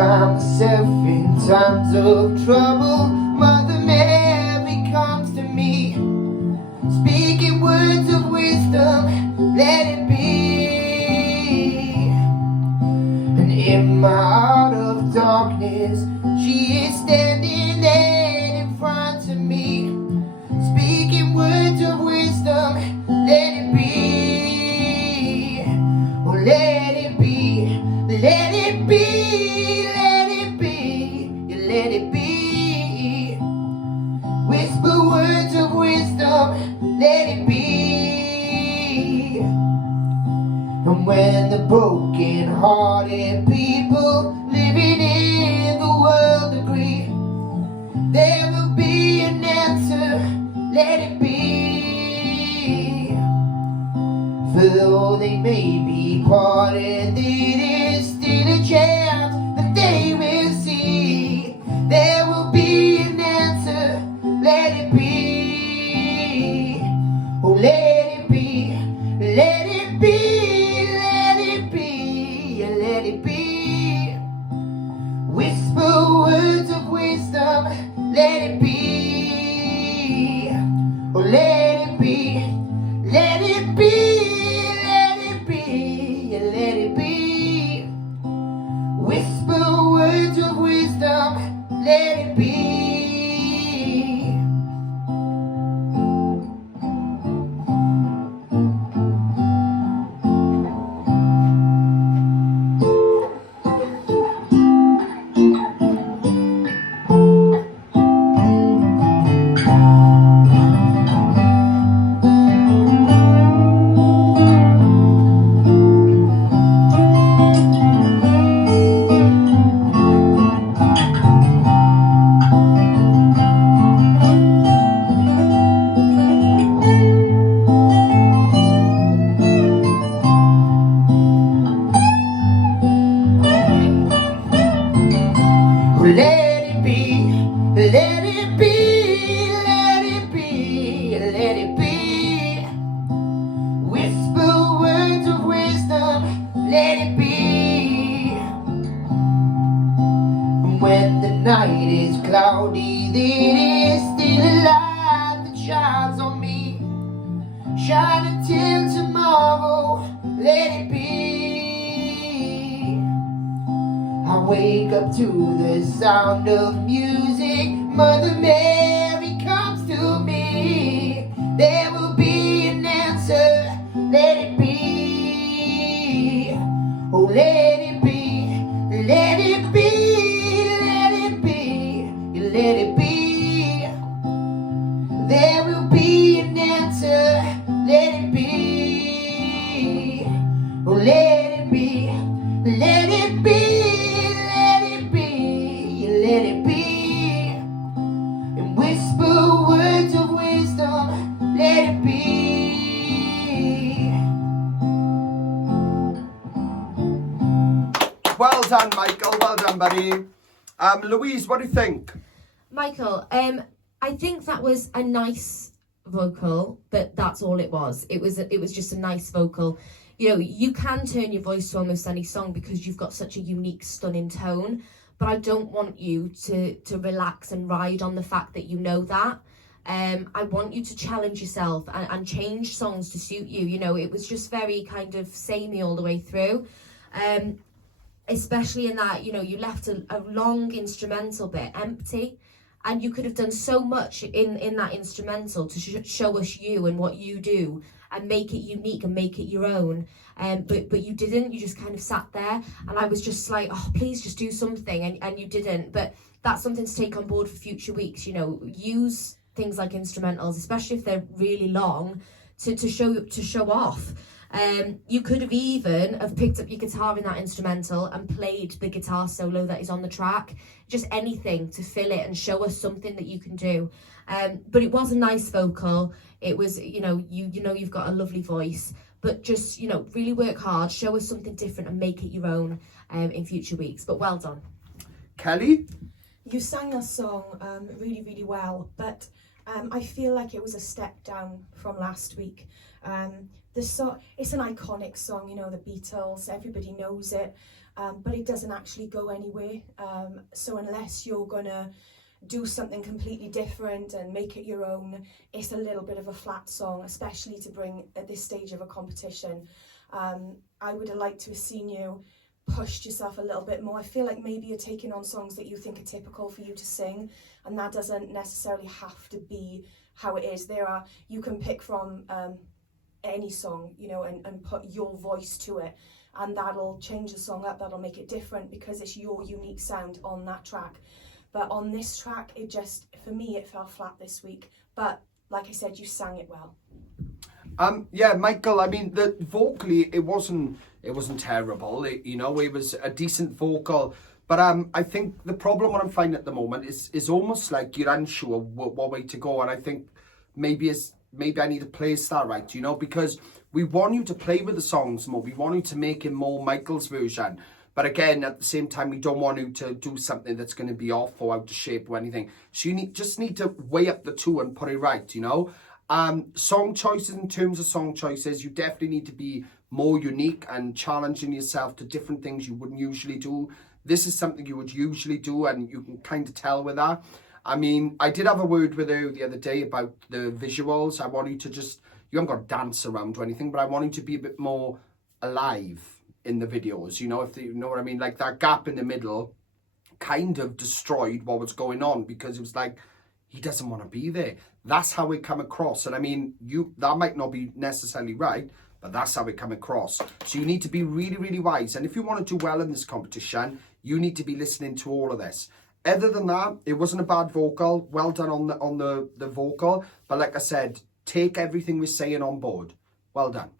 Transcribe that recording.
find myself in times of trouble, Mother Mary comes to me, speaking words of wisdom, let it be. And in my heart of darkness, she is standing there in front of me, speaking words of wisdom, let it be. Oh, let it be, let it be, let it be, yeah, let it be. Whisper words of wisdom, let it be. And when the broken-hearted people living in the world agree, there will be an answer, let it be. For though they may be parted, it is still a chance that they will see. There will be an answer, let it be. Oh, let it be, let it be, let it be, yeah, let it be. Whisper words of wisdom, let it be. Oh, let it be, let it be, let it be, yeah, let it be. Whisper words of wisdom, let it be. Let it be, let it be, let it be, let it be. Whisper words of wisdom, let it be. And when the night is cloudy, there is still a light that shines on me. Shine until tomorrow, let it be. I wake up to the sound of music, Mother Mary comes to me. There will be an answer, let it be. Oh, let it be, let it be, let it be, let it be. There will be an answer, let it be. Oh, let it be, let it be, let it be. And whisper words of wisdom, let it be. Well done, Michael. Well done, buddy. Louise, what do you think? Michael, I think that was a nice vocal, but that's all it was. It was just a nice vocal. You know, you can turn your voice to almost any song because you've got such a unique, stunning tone. But I don't want you to relax and ride on the fact that you know that. I want you to challenge yourself and change songs to suit you. You know, it was just very kind of samey all the way through. Especially in that, you know, you left a long instrumental bit empty. And you could have done so much in that instrumental to show us you and what you do and make it unique and make it your own. But you didn't. You just kind of sat there, and I was just like, oh, please just do something, and you didn't. But that's something to take on board for future weeks. You know, use things like instrumentals, especially if they're really long, to show off. You could have even have picked up your guitar in that instrumental and played the guitar solo that is on the track. Just anything to fill it and show us something that you can do. But it was a nice vocal. It was, you know, you've got a lovely voice. But just, you know, really work hard, show us something different and make it your own in future weeks. But well done. Kelly? You sang that song really, really well, but I feel like it was a step down from last week. the song, it's an iconic song, you know, the Beatles, everybody knows it, but it doesn't actually go anywhere. So unless you're gonna do something completely different and make it your own, it's a little bit of a flat song, especially to bring at this stage of a competition. I would have liked to have seen you pushed yourself a little bit more. I feel like maybe you're taking on songs that you think are typical for you to sing, and that doesn't necessarily have to be how it is. You can pick from any song, you know, and put your voice to it, and that'll change the song up, that'll make it different because it's your unique sound on that track. But on this track, it just, for me, it fell flat this week. But like I said, you sang it well. Yeah, Michael, I mean, vocally, it wasn't terrible. You know, it was a decent vocal. But I think the problem what I'm finding at the moment is almost like you're unsure what way to go. And I think maybe I need to place that right, you know, because we want you to play with the songs more. We want you to make it more Michael's version. But again, at the same time, we don't want you to do something that's going to be off or out of shape or anything. So you just need to weigh up the two and put it right, you know. Song choices, in terms of song choices, you definitely need to be more unique and challenging yourself to different things you wouldn't usually do. This is something you would usually do, and you can kind of tell with that. I mean, I did have a word with her the other day about the visuals. I want you to you haven't got to dance around or anything, but I want you to be a bit more alive in the videos, you know, if you know what I mean. Like that gap in the middle kind of destroyed what was going on, because it was like, he doesn't want to be there. That's how it come across. And I mean, that might not be necessarily right, but that's how it come across. So you need to be really, really wise. And if you want to do well in this competition, you need to be listening to all of this. Other than that, it wasn't a bad vocal. Well done on the vocal. But like I said, take everything we're saying on board. Well done.